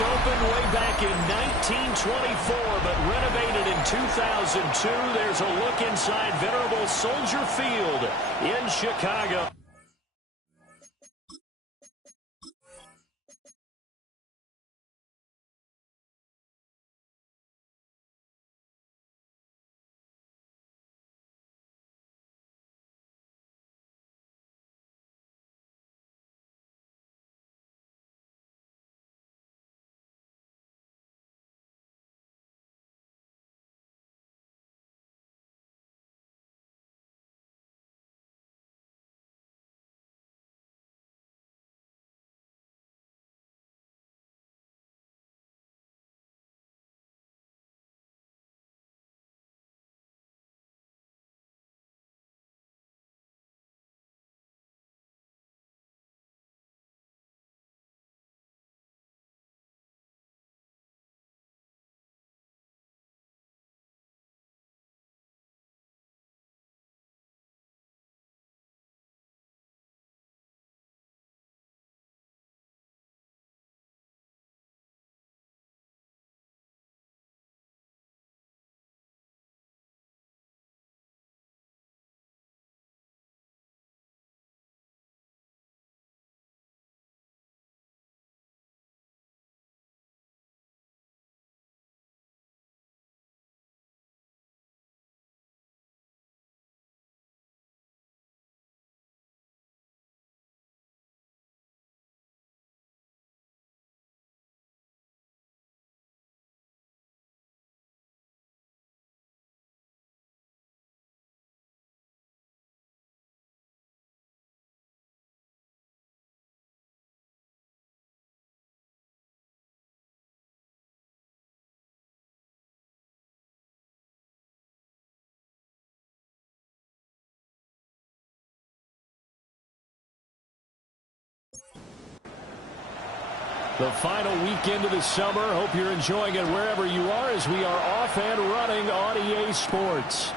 opened way back in 1924, but renovated in 2002. There's a look inside venerable Soldier Field in Chicago. The final weekend of the summer. Hope you're enjoying it wherever you are as we are off and running on EA Sports.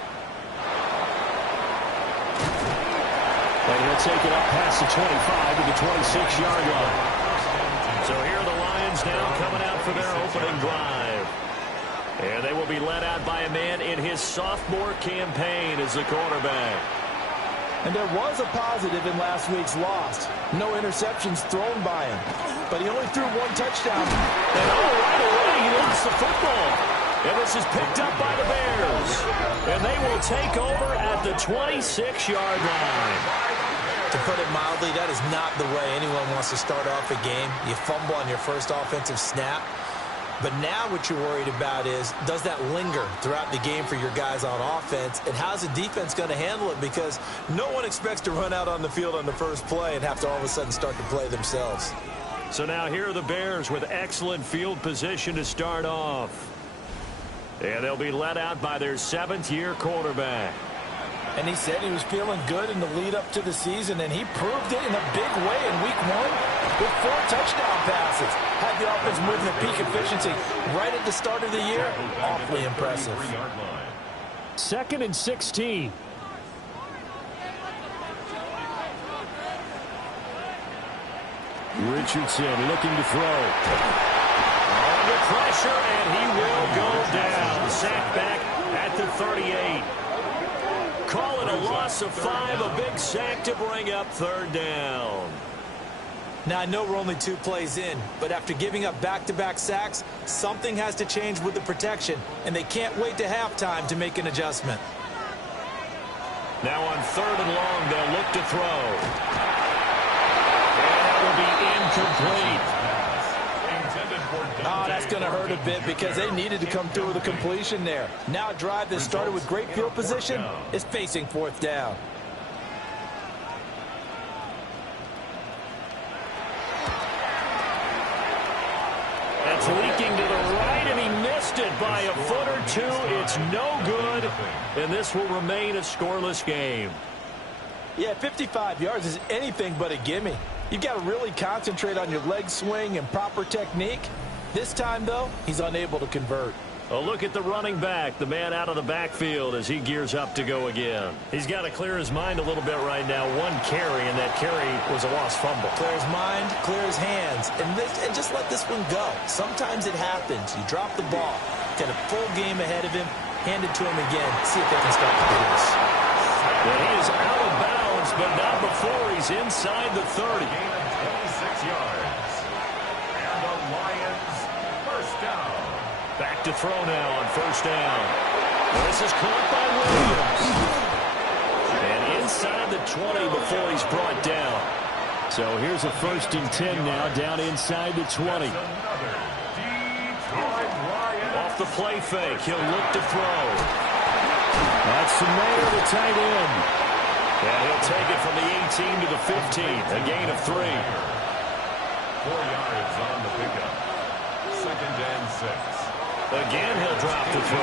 And he'll take it up past the 25 to the 26-yard line. So here are the Lions now coming out for their opening drive. And they will be led out by a man in his sophomore campaign as the quarterback. And there was a positive in last week's loss. No interceptions thrown by him. But he only threw one touchdown. And right away, he lost the football. And this is picked up by the Bears. And they will take over at the 26-yard line. To put it mildly, that is not the way anyone wants to start off a game. You fumble on your first offensive snap. But now what you're worried about is, does that linger throughout the game for your guys on offense? And how's the defense going to handle it? Because no one expects to run out on the field on the first play and have to all of a sudden start to play themselves. So now here are the Bears with excellent field position to start off. And they'll be led out by their seventh-year quarterback. And he said he was feeling good in the lead up to the season, and he proved it in a big way in week one with 4 touchdown passes. Had the offense moving at peak efficiency right at the start of the year. Awfully impressive. 2nd and 16. Richardson looking to throw. Under pressure, and he will go down. Sacked back at the 38. Call it a loss of 5, a big sack to bring up 3rd down. Now, I know we're only 2 plays in, but after giving up back-to-back sacks, something has to change with the protection, and they can't wait to halftime to make an adjustment. Now on 3rd and long, they'll look to throw. And that will be incomplete. Oh, that's going to hurt a bit because they needed to come through with a completion there. Now a drive that started with great field position is facing 4th down. That's leaking to the right, and he missed it by a foot or 2. It's no good, and this will remain a scoreless game. Yeah, 55 yards is anything but a gimme. You've got to really concentrate on your leg swing and proper technique. This time, though, he's unable to convert. A look at the running back, the man out of the backfield as he gears up to go again. He's got to clear his mind a little bit right now. One carry, and that carry was a lost fumble. Clear his mind, clear his hands, and just let this one go. Sometimes it happens. You drop the ball, got a full game ahead of him, hand it to him again, see if they can start to produce. Well, he is out of bounds, but not before he's inside the 30. Gain of 26 yards. And the Lions first down. Back to throw now on first down. This is caught by Williams. And inside the 20 before he's brought down. So here's a 1st and 10 now, down inside the 20. Off the play fake, he'll look to throw. That's Mayer, the tight end. And he'll take it from the 18 to the 15, a gain of 3. 4 yards on the pickup. 2nd and 6. Again, he'll drop the throw.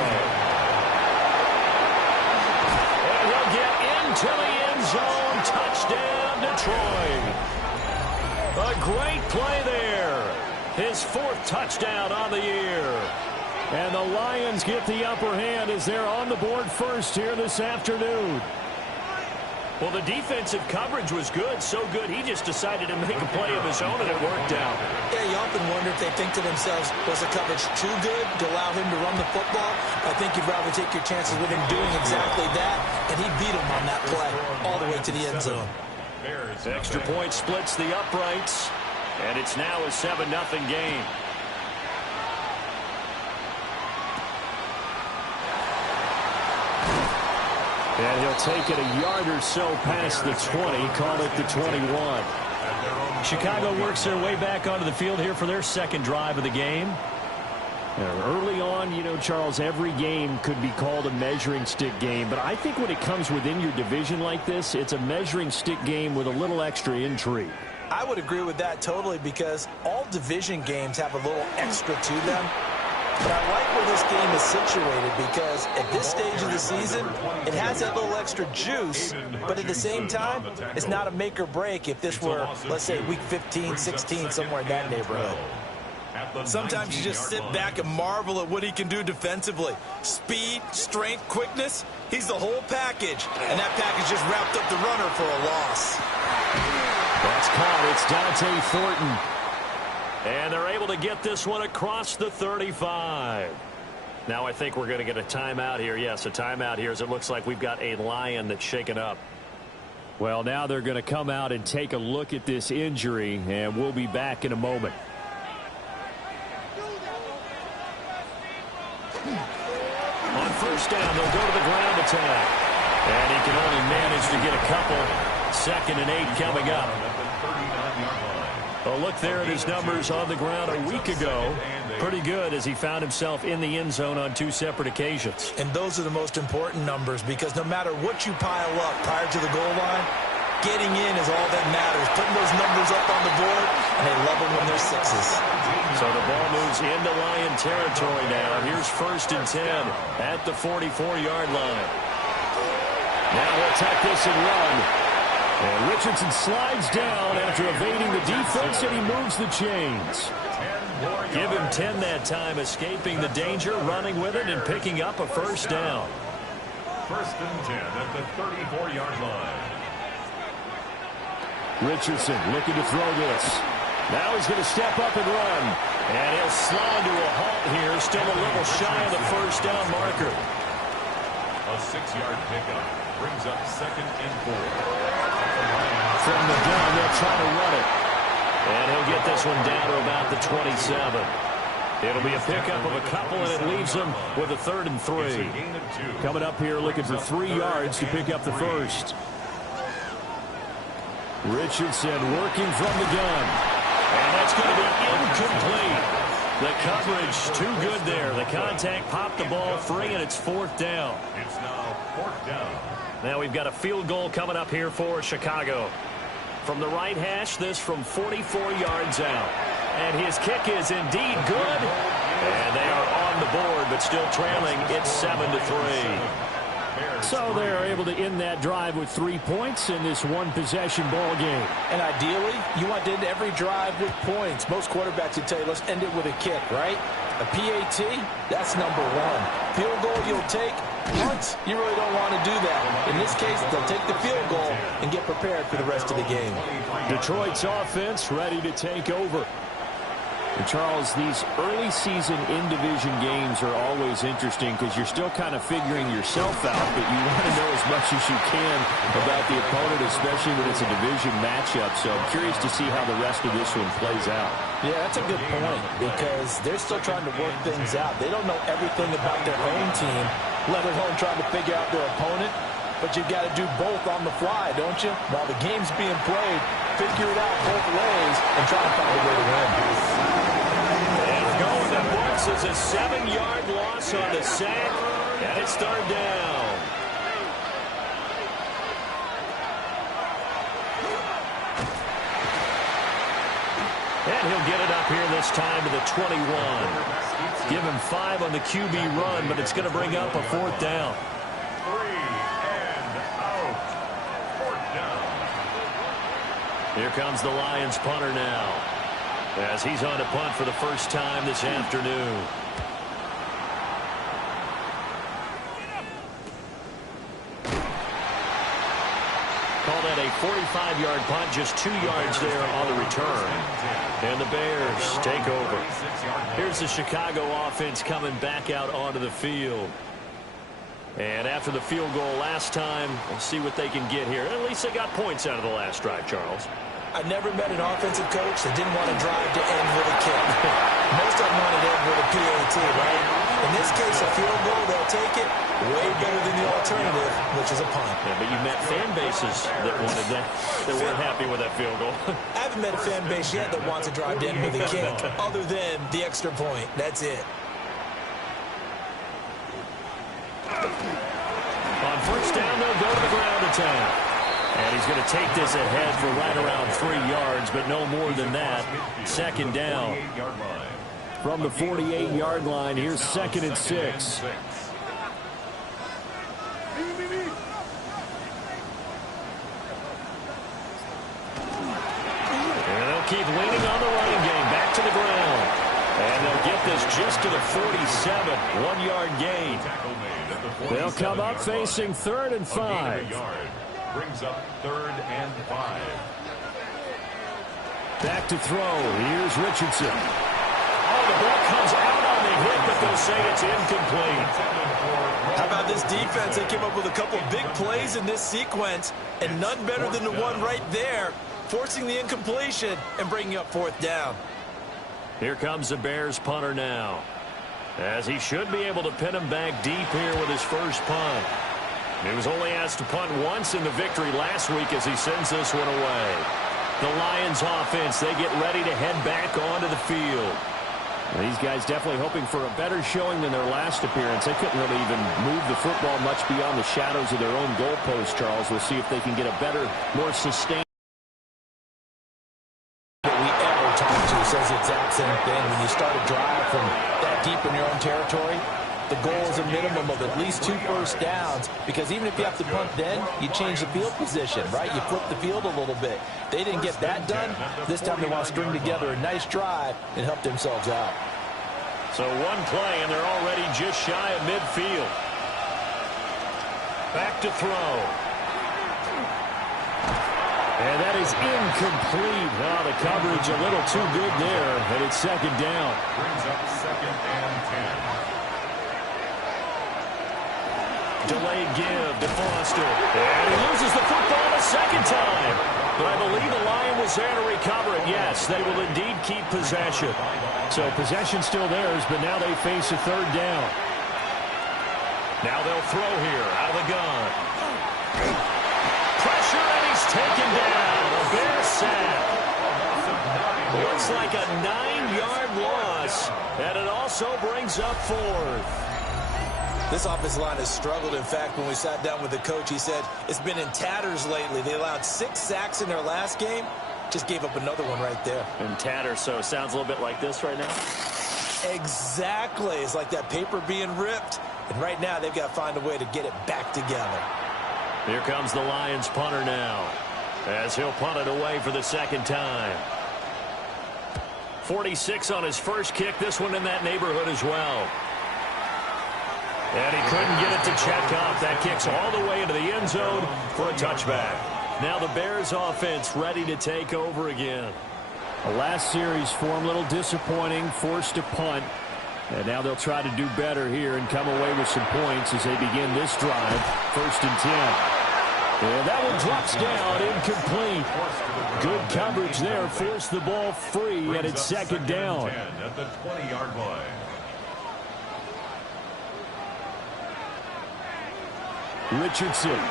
And he'll get into the end zone. Touchdown, Detroit. A great play there. His 4th touchdown on the year. And the Lions get the upper hand as they're on the board first here this afternoon. Well, the defensive coverage was good, so good he just decided to make a play of his own, and it worked out. Yeah, you often wonder if they think to themselves, was the coverage too good to allow him to run the football? I think you'd rather take your chances with him doing exactly that, and he beat him on that play all the way to the end zone. Extra point splits the uprights, and it's now a 7-0 game. And he'll take it a yard or so past the 20, call it the 21. Chicago works their way back onto the field here for their 2nd drive of the game. Early on, you know, Charles, every game could be called a measuring stick game. But I think when it comes within your division like this, it's a measuring stick game with a little extra intrigue. I would agree with that totally because all division games have a little extra to them. But I like where this game is situated because at this stage of the season, it has that little extra juice, but at the same time, it's not a make or break if this were, let's say, week 15, 16, somewhere in that neighborhood. Sometimes you just sit back and marvel at what he can do defensively. Speed, strength, quickness, he's the whole package, and that package just wrapped up the runner for a loss. That's caught. It's Dante Thornton. And they're able to get this one across the 35. Now I think we're going to get a timeout here. Yes, a timeout here as it looks like we've got a Lion that's shaken up. Well, now they're going to come out and take a look at this injury, and we'll be back in a moment. On first down, they'll go to the ground attack. And he can only manage to get a couple. 2nd and 8 coming up. A look there at his numbers on the ground a week ago. Pretty good as he found himself in the end zone on 2 separate occasions. And those are the most important numbers because no matter what you pile up prior to the goal line, getting in is all that matters. Putting those numbers up on the board, and they love them when they're 6s. So the ball moves into Lion territory now. Here's 1st and 10 at the 44-yard line. Now he'll tuck this and run. And Richardson slides down after evading the defense, and he moves the chains. Give him 10 that time, escaping the danger, running with it, and picking up a first down. 1st and 10 at the 34-yard line. Richardson looking to throw this. Now he's going to step up and run. And he'll slide to a halt here, still a little shy of the first down marker. A 6-yard pickup brings up 2nd and 4. From the gun, they'll try to run it. And he'll get this one down to about the 27. It'll be a pickup of a couple, and it leaves them with a 3rd and 3. Coming up here looking for 3 yards to pick up the first. Richardson working from the gun. And that's going to be incomplete. The coverage too good there. The contact popped the ball free, and it's 4th down. It's now 4th down. Now we've got a field goal coming up here for Chicago. From the right hash, this from 44 yards out. And his kick is indeed good. And they are on the board, but still trailing. It's 7-3. So they're able to end that drive with 3 points in this one-possession ball game. And ideally, you want to end every drive with points. Most quarterbacks would tell you, let's end it with a kick, right? A PAT, that's number one. Field goal you'll take. Punts, you really don't want to do that. In this case, they'll take the field goal and get prepared for the rest of the game. Detroit's offense ready to take over. And Charles, these early season in-division games are always interesting because you're still kind of figuring yourself out, but you want to know as much as you can about the opponent, especially when it's a division matchup. So I'm curious to see how the rest of this one plays out. Yeah, that's a good point because they're still trying to work things out. They don't know everything about their own team, let alone trying to figure out their opponent. But you've got to do both on the fly, don't you? While the game's being played, figure it out both ways and try to find a way to win. And going to books is a 7-yard loss on the sack, and it's third down. And he'll get it up here this time to the 21. Give him 5 on the QB run, but it's going to bring up a 4th down. 3 and out. 4th down. Here comes the Lions punter now, as he's on to punt for the first time this afternoon. Call that a 45-yard punt, just 2 yards there on the return. And the Bears take over. Here's the Chicago offense coming back out onto the field. And after the field goal last time, we'll see what they can get here. At least they got points out of the last drive, Charles. I never met an offensive coach that didn't want to drive to end with a kick. Most of them want to end with a PAT, right? In this case, a field goal, they'll take it way better than the alternative, which is a punt. Yeah, but you met fan bases that wanted that, that weren't happy with that field goal. I haven't met a fan base yet that wants to drive to end with a kick, other than the extra point. That's it. On first down, they'll go to the ground attack. And he's going to take this ahead for right around 3 yards, but no more than that. Second down. From the 48-yard line, here's 2nd and 6. And they'll keep leaning on the running game. Back to the ground. And they'll get this just to the 47. 1-yard gain. They'll come up facing 3rd and 5. Brings up 3rd and 5. Back to throw. Here's Richardson. Oh, the ball comes out on the hit, but they'll say it's incomplete. How about this defense? They came up with a couple big plays in this sequence, and none better than the one right there, forcing the incompletion and bringing up 4th down. Here comes the Bears punter now, as he should be able to pin him back deep here with his first punt. He was only asked to punt once in the victory last week as he sends this one away. The Lions offense, they get ready to head back onto the field. These guys definitely hoping for a better showing than their last appearance. They couldn't really even move the football much beyond the shadows of their own goalpost, Charles. We'll see if they can get a better, more sustained. That we ever talk to says the exact same thing. When you start a drive from that deep in your own territory, the goal is a minimum of at least 2 first downs, because even if you have to punt then, you change the field position, right? You flip the field a little bit. They didn't get that done. This time they want to string together a nice drive and help themselves out. So one play, and they're already just shy of midfield. Back to throw. And that is incomplete. Oh, the coverage a little too good there, and it's 2nd down. Brings up 2nd and 10. Delayed give to Foster. And he loses the football a second time. But I believe the Lion was there to recover it. Yes, they will indeed keep possession. So possession still theirs, but now they face a 3rd down. Now they'll throw here out of the gun. Pressure, and he's taken down. A Bear sack. Looks like a 9-yard loss. And it also brings up 4th. This offensive line has struggled. In fact, when we sat down with the coach, he said it's been in tatters lately. They allowed 6 sacks in their last game. Just gave up another one right there. In tatters, so it sounds a little bit like this right now. Exactly. It's like that paper being ripped. And right now, they've got to find a way to get it back together. Here comes the Lions punter now, as he'll punt it away for the 2nd time. 46 on his first kick. This one in that neighborhood as well. And he couldn't get it to check up. That kick's all the way into the end zone for a touchback. Now the Bears offense ready to take over again. The last series for him, a little disappointing, forced to punt. And now they'll try to do better here and come away with some points as they begin this drive. 1st and 10. And that one drops down, incomplete. Good coverage there, forced the ball free, and it's 2nd down. At the 20-yard line. Richardson.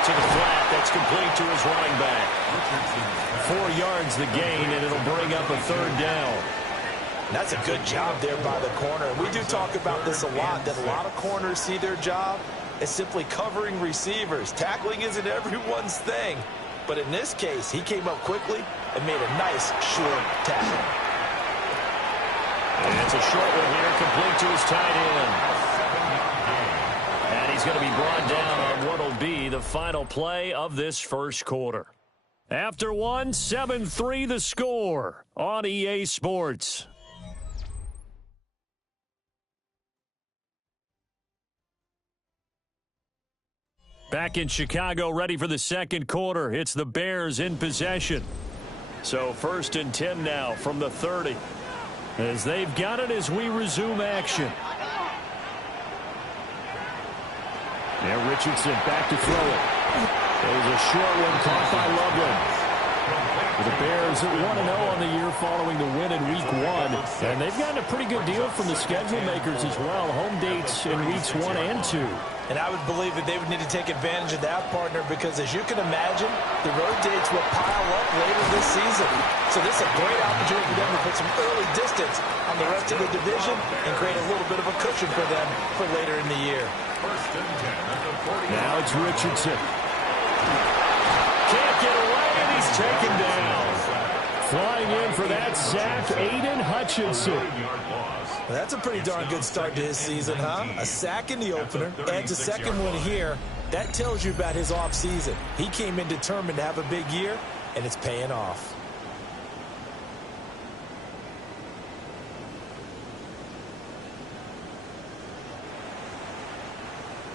To the flat, that's complete to his running back. 4 yards the gain, and it'll bring up a 3rd down. That's a good job there by the corner. We do talk about this a lot, that a lot of corners see their job as simply covering receivers. Tackling isn't everyone's thing. But in this case, he came up quickly and made a nice short tackle. And it's a short one here, complete to his tight end. And he's going to be brought down on what will be the final play of this first quarter. After one, 7-3 the score on EA Sports. Back in Chicago, ready for the second quarter. It's the Bears in possession. So 1st and 10 now from the 30. As they've got it as we resume action. Now Richardson back to throw it. There's a short one caught by Loveland. The Bears at 1-0 on the year following the win in Week 1. And they've gotten a pretty good deal from the schedule makers as well. Home dates in Weeks 1 and 2. And I would believe that they would need to take advantage of that, partner, because as you can imagine, the road dates will pile up later this season. So this is a great opportunity for them to put some early distance on the rest of the division and create a little bit of a cushion for them for later in the year. Now it's Richardson. Can't get away, and he's taken down. Flying in for that sack, Aiden Hutchinson. Well, that's a pretty darn good start to his season, huh? A sack in the opener, adds a second one here. That tells you about his offseason. He came in determined to have a big year, and it's paying off.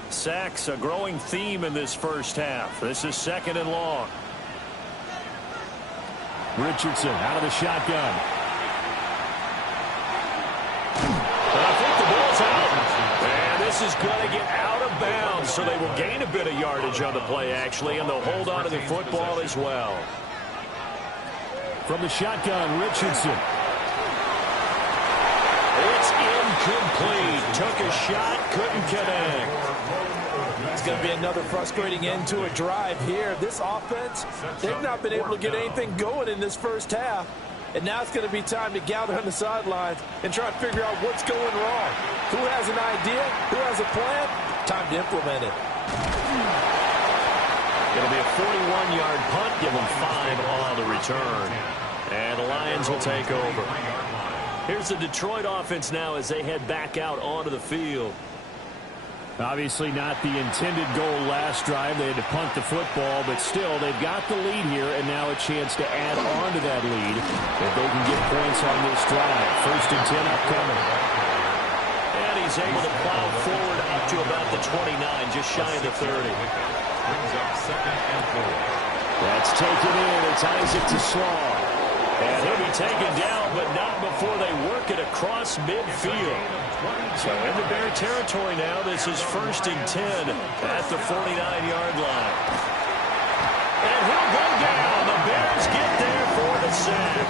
Sacks, a growing theme in this first half. This is 2nd and long. Richardson out of the shotgun. I think the ball's out. And this is going to get out of bounds, so they will gain a bit of yardage on the play, actually, and they'll hold on to the football as well. From the shotgun, Richardson. It's incomplete. Took a shot, couldn't connect. It's going to be another frustrating end to a drive here. This offense, they've not been able to get anything going in this first half. And now it's going to be time to gather on the sidelines and try to figure out what's going wrong. Who has an idea? Who has a plan? Time to implement it. It'll be a 41-yard punt, give them 5 on the return. And the Lions will take over. Here's the Detroit offense now as they head back out onto the field. Obviously not the intended goal last drive. They had to punt the football, but still they've got the lead here, and now a chance to add on to that lead if they can get points on this drive. 1st and 10 upcoming. And he's able to plow forward up to about the 29, just shy of the 30. Brings up 2nd and 4. That's taken in. It's Isaac to Slaw. And he'll be taken down, but not before they work it across midfield. So into Bear territory now. This is 1st and 10 at the 49-yard line. And he'll go down. The Bears get there for the sack.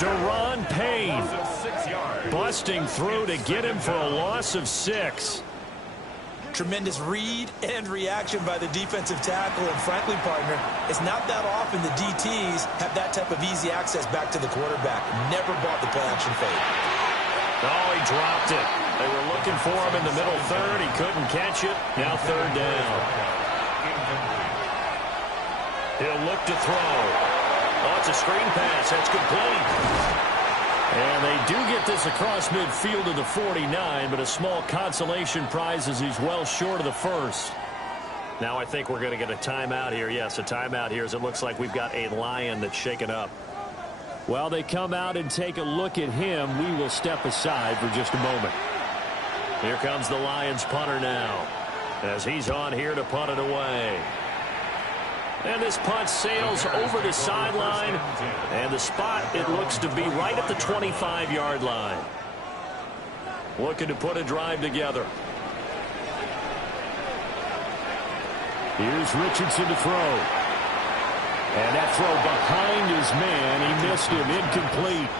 Daron Payne busting through to get him for a loss of 6. Tremendous read and reaction by the defensive tackle. And frankly, partner, it's not that often the DTs have that type of easy access back to the quarterback. Never bought the play-action fake. Oh, he dropped it. They were looking for him in the middle third. He couldn't catch it. Now 3rd down. He'll look to throw. Oh, it's a screen pass. That's complete. And they do get this across midfield to the 49, but a small consolation prize as he's well short of the first. Now I think we're going to get a timeout here. Yes, a timeout here as it looks like we've got a Lion that's shaken up. While they come out and take a look at him, we will step aside for just a moment. Here comes the Lions punter now as he's on here to punt it away. And this punt sails over the sideline, and the spot, it looks to be right at the 25-yard line. Looking to put a drive together. Here's Richardson to throw. And that throw behind his man. He missed him. Incomplete.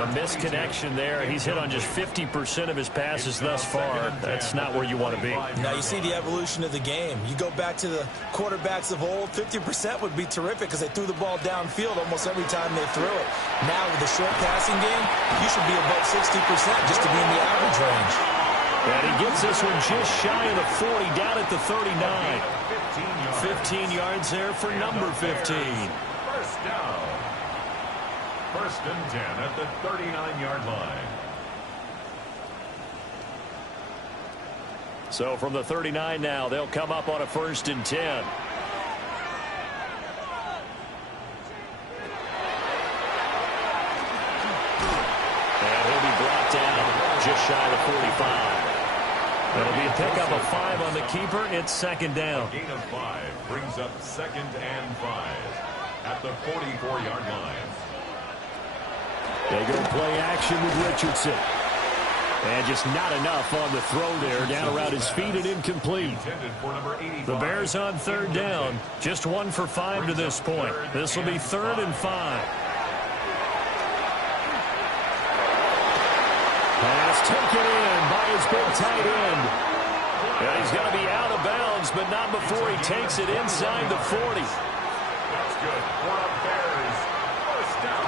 A misconnection there. He's hit on just 50% of his passes thus far. That's not where you want to be. Now you see the evolution of the game. You go back to the quarterbacks of old, 50% would be terrific because they threw the ball downfield almost every time they threw it. Now with the short passing game, you should be above 60% just to be in the average range. And he gets this one just shy of the 40, down at the 39. 15 yards there for number 15. First down. First and 10 at the 39-yard line. So from the 39 now, they'll come up on a 1st and 10. And he'll be brought down just shy of the 45. It'll be a pickup of 5 on the keeper. It's 2nd down. A gain of 5 brings up 2nd and 5 at the 44-yard line. They go play action with Richardson. And just not enough on the throw there. Down around his feet and incomplete. The Bears on 3rd down. Just 1 for 5 to this point. This will be 3rd and 5. Pass taken in by his big tight end. And he's going to be out of bounds, but not before he takes it inside the 40. That's good for the Bears. First down.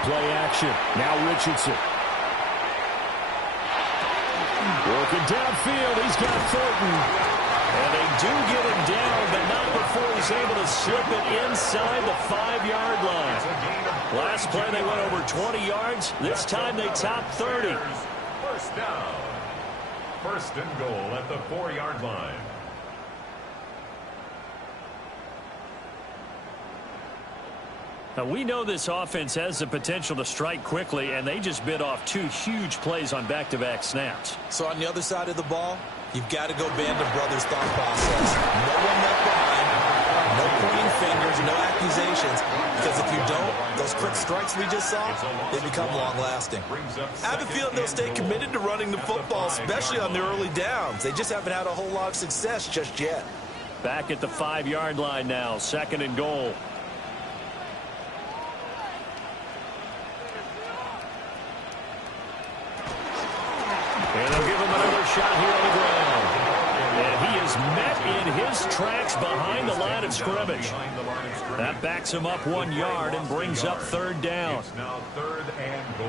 Play action. Now Richardson. Working downfield. He's got Thornton. And they do get him down, but not before he's able to slip it inside the 5-yard line. Last play they went over 20 yards. This time they top 30. First down. First and goal at the 4-yard line. Now, we know this offense has the potential to strike quickly, and they just bit off 2 huge plays on back-to-back snaps. So on the other side of the ball, you've got to go band of brothers thought process. No one left behind, no pointing fingers, no accusations, because if you don't, those quick strikes we just saw, they become long-lasting. I have a feeling they'll stay committed to running the football, especially on the early downs. They just haven't had a whole lot of success just yet. Back at the 5-yard line now, 2nd and goal. And they'll give him another shot here on the ground. And he is met in his tracks behind the line of scrimmage. That backs him up 1 yard and brings up 3rd down. It's now 3rd and goal.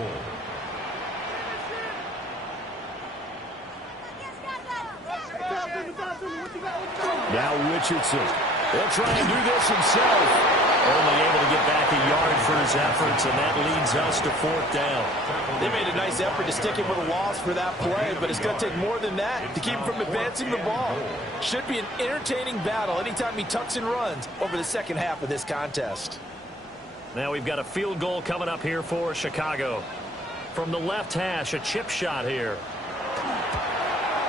Now Richardson. He'll try and do this himself. Only able to get back a yard for his efforts, and that leads us to 4th down. They made a nice effort to stick him with a loss for that play, but it's going to take more than that to keep him from advancing the ball. Should be an entertaining battle anytime he tucks and runs over the second half of this contest. Now we've got a field goal coming up here for Chicago. From the left hash, a chip shot here.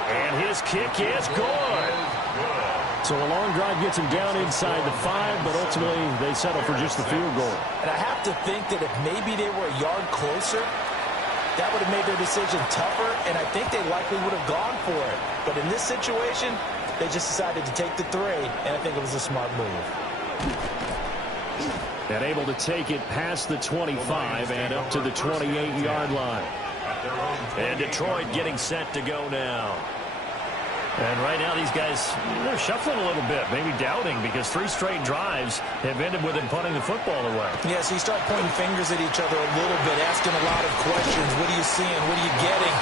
And his kick is good. So a long drive gets him down inside the 5, but ultimately they settle for just the field goal. And I have to think that if maybe they were a yard closer, that would have made their decision tougher, and I think they likely would have gone for it. But in this situation, they just decided to take the 3, and I think it was a smart move. And able to take it past the 25 and up to the 28-yard line. And Detroit getting set to go now. And right now these guys, they're shuffling a little bit, maybe doubting, because 3 straight drives have ended with them punting the football away. Yeah, so you start pointing fingers at each other a little bit, asking a lot of questions. What are you seeing? What are you getting?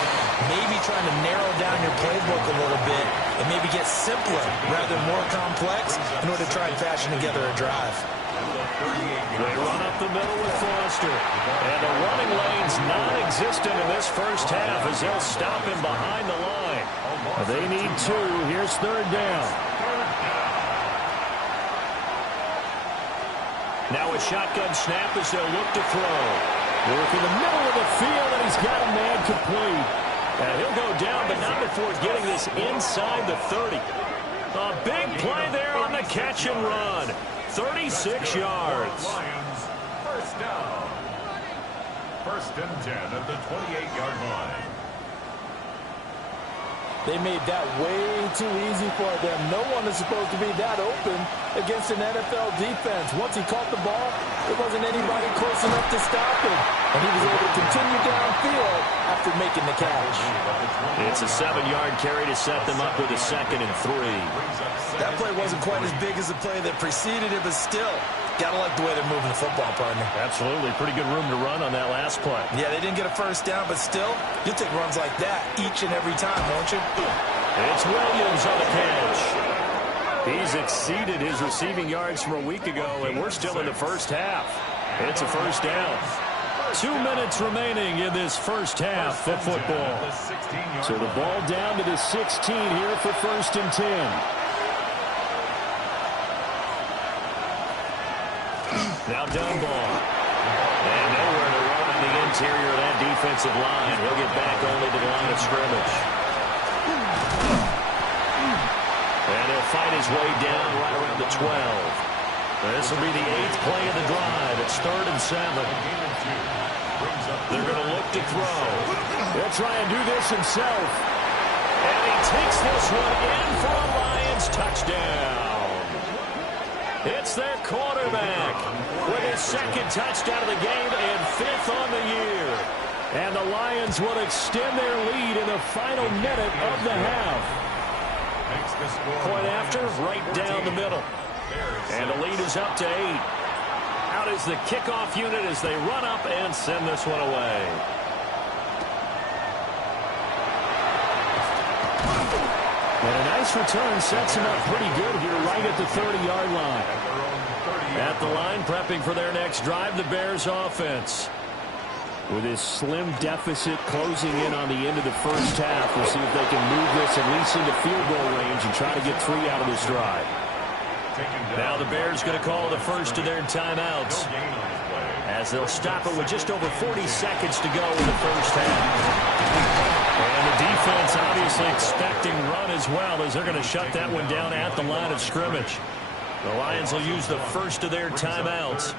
Maybe trying to narrow down your playbook a little bit and maybe get simpler rather than more complex in order to try and fashion together a drive. They run up the middle with Foster. And the running lane's non-existent in this first half as they'll stop him behind the line. They need 2. Here's 3rd down. Now a shotgun snap as they'll look to throw. Work in the middle of the field, and he's got a man complete. And he'll go down, but not before getting this inside the 30. A big play there on the catch and run. 36 yards. Lions, first down. First and 10 at the 28-yard line. They made that way too easy for them. No one is supposed to be that open against an NFL defense. Once he caught the ball, there wasn't anybody close enough to stop him. And he was able to continue downfield after making the catch. It's a 7-yard carry to set them up with a 2nd and 3. That play wasn't quite as big as the play that preceded it, but still, gotta like the way they're moving the football, partner. Absolutely. Pretty good room to run on that last play. Yeah, they didn't get a first down, but still, you'll take runs like that each and every time, won't you? It's Williams on the catch. He's exceeded his receiving yards from a week ago, and we're still in the first half. It's a first down. 2 minutes remaining in this first half of football. So the ball down to the 16 here for 1st and 10. Now Dunbar. And nowhere to run on the interior of that defensive line. He'll get back only to the line of scrimmage. And he'll fight his way down right around the 12. This will be the 8th play of the drive. It's 3rd and 7. They're going to look to throw. He'll try and do this himself. And he takes this one in for a Lions touchdown. It's their quarterback with his 2nd touchdown of the game and 5th on the year. And the Lions will extend their lead in the final minute of the half. Point after, right down the middle. And the lead is up to 8. Out is the kickoff unit as they run up and send this one away. And a nice return sets him up pretty good here right at the 30-yard line. At the line, prepping for their next drive, the Bears offense. With his slim deficit closing in on the end of the first half, we'll see if they can move this at least into field goal range and try to get 3 out of this drive. Now the Bears going to call the first of their timeouts as they'll stop it with just over 40 seconds to go in the first half. And the defense obviously expecting run as well as they're going to shut that one down at the line of scrimmage. The Lions will use the first of their timeouts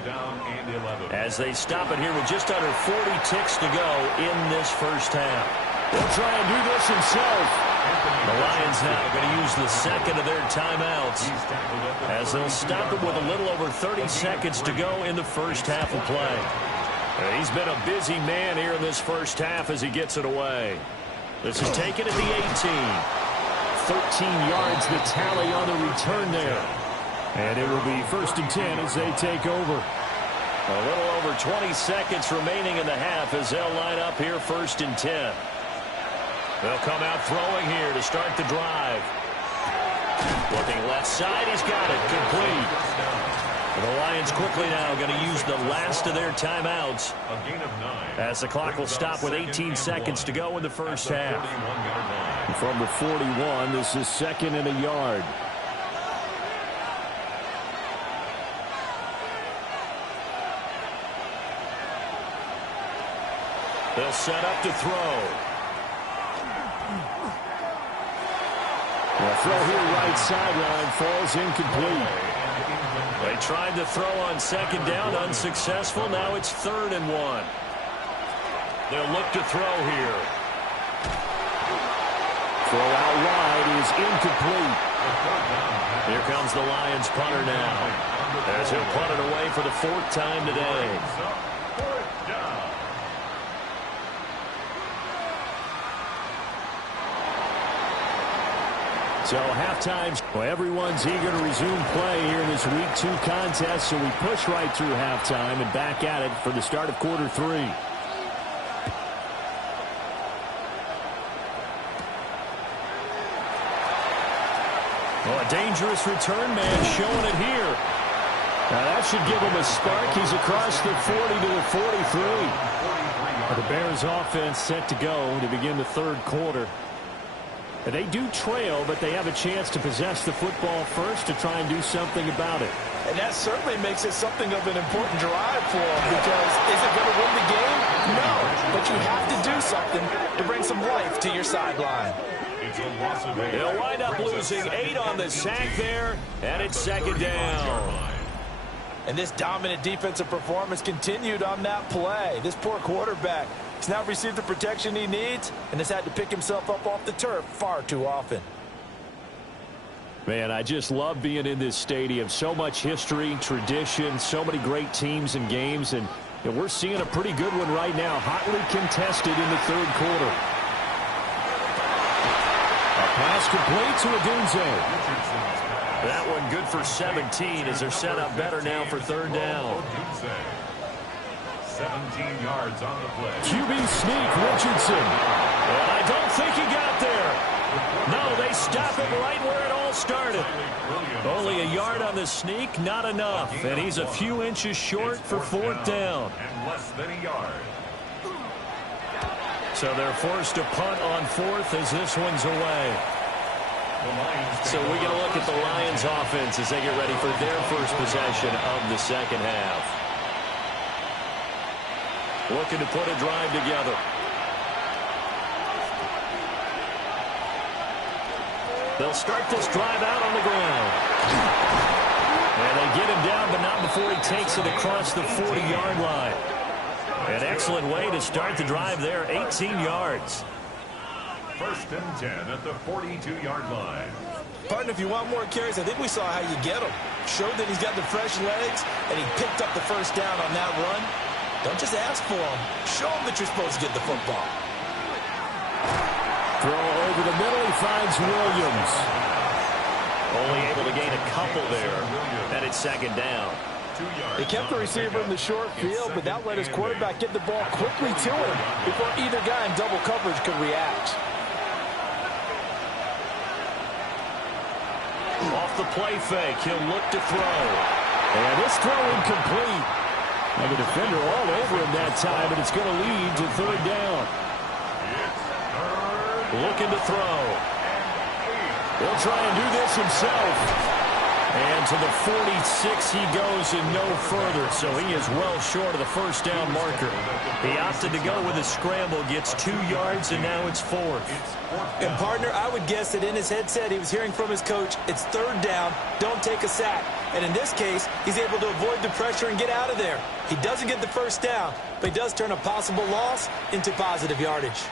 as they stop it here with just under 40 ticks to go in this first half. They'll try and do this himself. The Lions now going to use the 2nd of their timeouts as they'll stop it with a little over 30 seconds to go in the first half of play. He's been a busy man here in this first half as he gets it away. This is taken at the 18. 13 yards the tally on the return there. And it will be 1st and 10 as they take over. A little over 20 seconds remaining in the half as they'll line up here 1st and 10. They'll come out throwing here to start the drive. Looking left side, he's got it, complete. The Lions quickly now going to use the last of their timeouts as the clock will stop with 18 seconds to go in the first half. From the 41, this is 2nd and a yard. They'll set up to throw. The throw here right sideline falls incomplete. They tried to throw on 2nd down, unsuccessful. Now it's 3rd and 1. They'll look to throw here. Throw out wide is incomplete. Here comes the Lions punter now as he'll punt it away for the 4th time today. So halftime, well, everyone's eager to resume play here in this Week 2 contest, so we push right through halftime and back at it for the start of quarter 3. Well, a dangerous return man showing it here. Now that should give him a spark. He's across the 40 to the 43. The Bears offense set to go to begin the 3rd quarter. They do trail, but they have a chance to possess the football first to try and do something about it. And that certainly makes it something of an important drive for them, because is it going to win the game? No, but you have to do something to bring some life to your sideline. They'll wind up losing 8 on the sack there, and it's second down. And this dominant defensive performance continued on that play. This poor quarterback has now received the protection he needs and has had to pick himself up off the turf far too often. Man, I just love being in this stadium. So much history, tradition, so many great teams and games, and we're seeing a pretty good one right now, hotly contested in the third quarter. A pass complete to Odunze. That one good for 17 as they're set up better now for third down. 17 yards on the play. QB sneak, Richardson. And I don't think he got there. No, they stop it right where it all started. Only a yard on the sneak, not enough. And he's a few inches short for fourth down. And less than a yard. So they're forced to punt on fourth as this one's away. So we get a look at the Lions offense as they get ready for their first possession of the second half. Looking to put a drive together. They'll start this drive out on the ground. And they get him down, but not before he takes it across the 40-yard line. An excellent way to start the drive there, 18 yards. First and 10 at the 42-yard line. Partner, if you want more carries, I think we saw how you get him. Showed that he's got the fresh legs, and he picked up the first down on that run. Don't just ask for him. Show him that you're supposed to get the football. Throw over the middle, he finds Williams. Only able to gain a couple there, and it's second down. He kept the receiver in the short field, but that let his quarterback get the ball quickly to him before either guy in double coverage could react. Off the play fake, he'll look to throw. And this throw incomplete. And the defender all over him that time, and it's going to lead to third down. Looking to throw. He'll try and do this himself. And to the 46 he goes and no further, so he is well short of the first down marker. He opted to go with a scramble, gets 2 yards, and now it's fourth. And partner, I would guess that in his headset he was hearing from his coach, it's third down, don't take a sack. And in this case, he's able to avoid the pressure and get out of there. He doesn't get the first down, but he does turn a possible loss into positive yardage.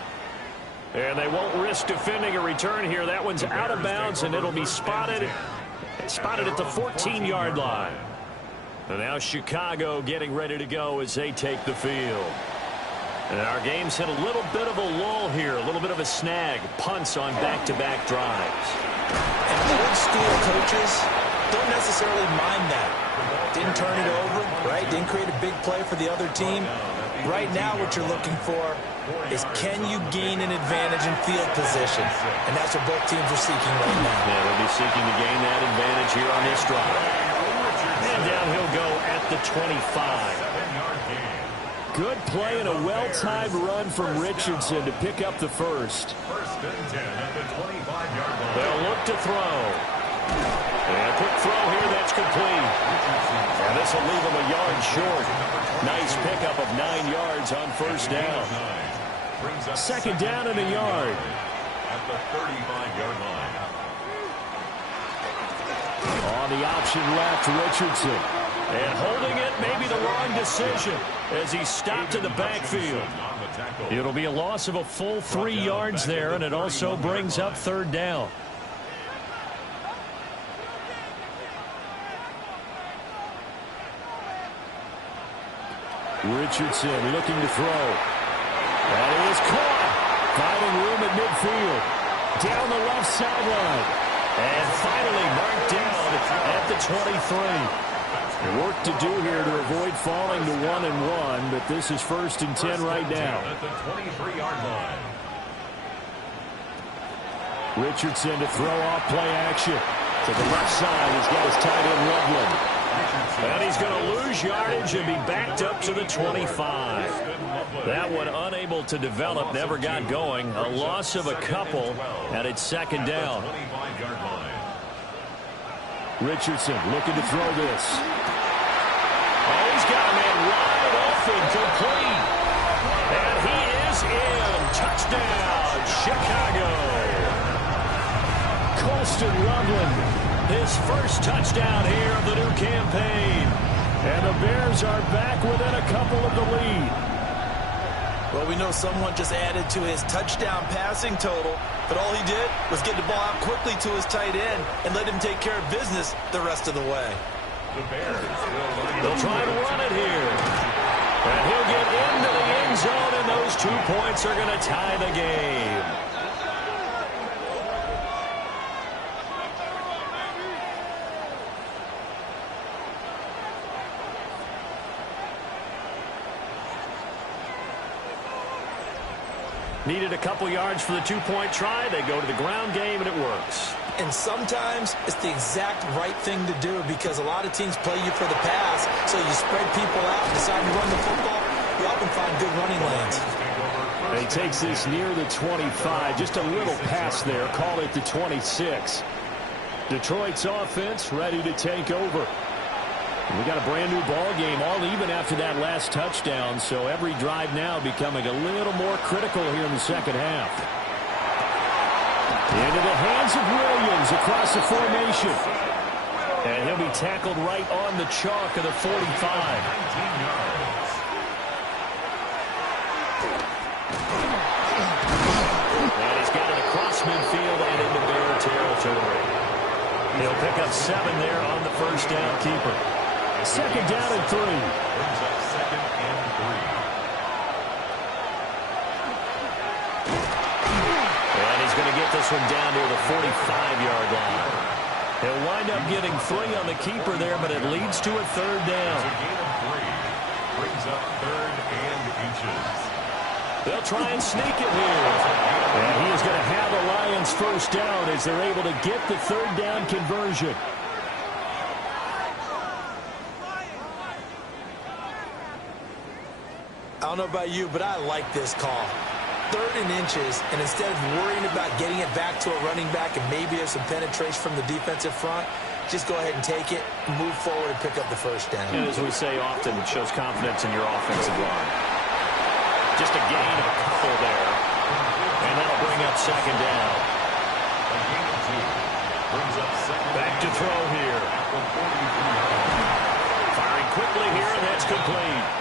And they won't risk defending a return here. That one's out of bounds, and it'll be spotted at the 14-yard line. And now Chicago getting ready to go as they take the field. And our game's hit a little bit of a lull here, a little bit of a snag. Punts on back-to-back drives. And old-school coaches don't necessarily mind that. Didn't turn it over, right? Didn't create a big play for the other team. Right now what you're looking for is, can you gain an advantage in field position? And that's what both teams are seeking right now. Yeah, they'll be seeking to gain that advantage here on this drive. And down he'll go at the 25. Good play and a well-timed run from Richardson to pick up the first. First and 10 at the 25-yard line. They'll look to throw. And a quick throw here, that's complete. And this will leave him a yard short. Nice pickup of 9 yards on first down. Second down and a yard. At the 35-yard line. On the option left, Richardson. And holding it may be the wrong decision as he stopped in the backfield. It'll be a loss of a full 3 yards there, and it also brings up third down. Richardson looking to throw. And he is caught. Finding room at midfield. Down the left sideline. And finally marked down at the 23. Work to do here to avoid falling to 1-1, but this is first and 10 right now. At the 23-yard line. Richardson to throw off play action. To the left side, he's got his tight end Loveland. And he's going to lose yardage and be backed up to the 25. That one unable to develop, never got going. A loss of a couple, and it's second down. Richardson looking to throw this. Oh, he's got a man wide open, complete. And he is in. Touchdown, Chicago. Colston Loveland, his first touchdown here of the new campaign. And the Bears are back within a couple of the lead. Well, we know someone just added to his touchdown passing total, but all he did was get the ball out quickly to his tight end and let him take care of business the rest of the way. The Bears They'll try to run it here. And he'll get into the end zone, and those 2 points are going to tie the game. Needed a couple yards for the 2-point try. They go to the ground game, and it works. And sometimes it's the exact right thing to do because a lot of teams play you for the pass, so you spread people out and decide to run the football. You often find good running lanes. He takes this near the 25. Just a little pass there. Call it the 26. Detroit's offense ready to take over. We got a brand new ball game, all even after that last touchdown, so every drive now becoming a little more critical here in the second half. Into the hands of Williams across the formation. And he'll be tackled right on the chalk of the 45. 19 yards. And he's got it across midfield and into Bear territory. He'll pick up 7 there on the first down keeper. Second down and 3. Brings up second and 3. And he's going to get this one down near the 45-yard line. He'll wind up getting 3 on the keeper there, but it leads to a third down. It's a gain of 3. Brings up third and inches. They'll try and sneak it here. And he is going to have the Lions first down as they're able to get the third down conversion. I don't know about you, but I like this call. Third and inches, and instead of worrying about getting it back to a running back and maybe there's some penetration from the defensive front, just go ahead and take it, move forward, and pick up the first down. And as we say often, it shows confidence in your offensive line. Just a gain of a couple there. And that'll bring up second down. A gain of 2. Brings up second. Back to throw here. Firing quickly here, and that's complete.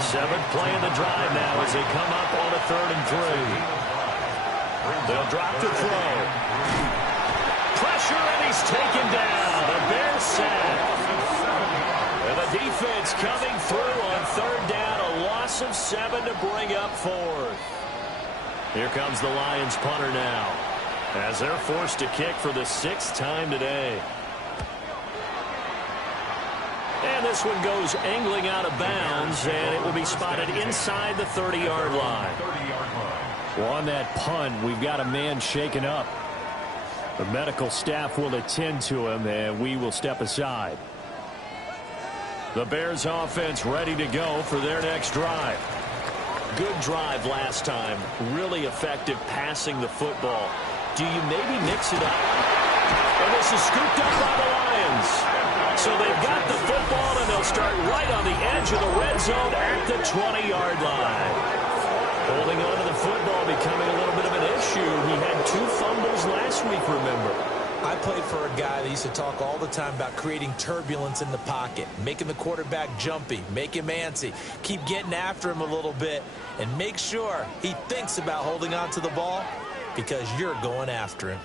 7th play of the drive now as they come up on a 3rd and 3. They'll drop to throw. Pressure, and he's taken down. The Bears sack. And the defense coming through on 3rd down. A loss of 7 to bring up 4th. Here comes the Lions punter now as they're forced to kick for the 6th time today. And this one goes angling out of bounds, and it will be spotted inside the 30-yard line. 30-yard line. Well, on that punt, we've got a man shaken up. The medical staff will attend to him, and we will step aside. The Bears offense ready to go for their next drive. Good drive last time. Really effective passing the football. Do you maybe mix it up? And this is scooped up by the Lions. So they've got the football, and they'll start right on the edge of the red zone at the 20-yard line. Holding on to the football becoming a little bit of an issue. He had 2 fumbles last week, remember. I played for a guy that used to talk all the time about creating turbulence in the pocket, making the quarterback jumpy, make him antsy, keep getting after him a little bit, and make sure he thinks about holding on to the ball because you're going after him.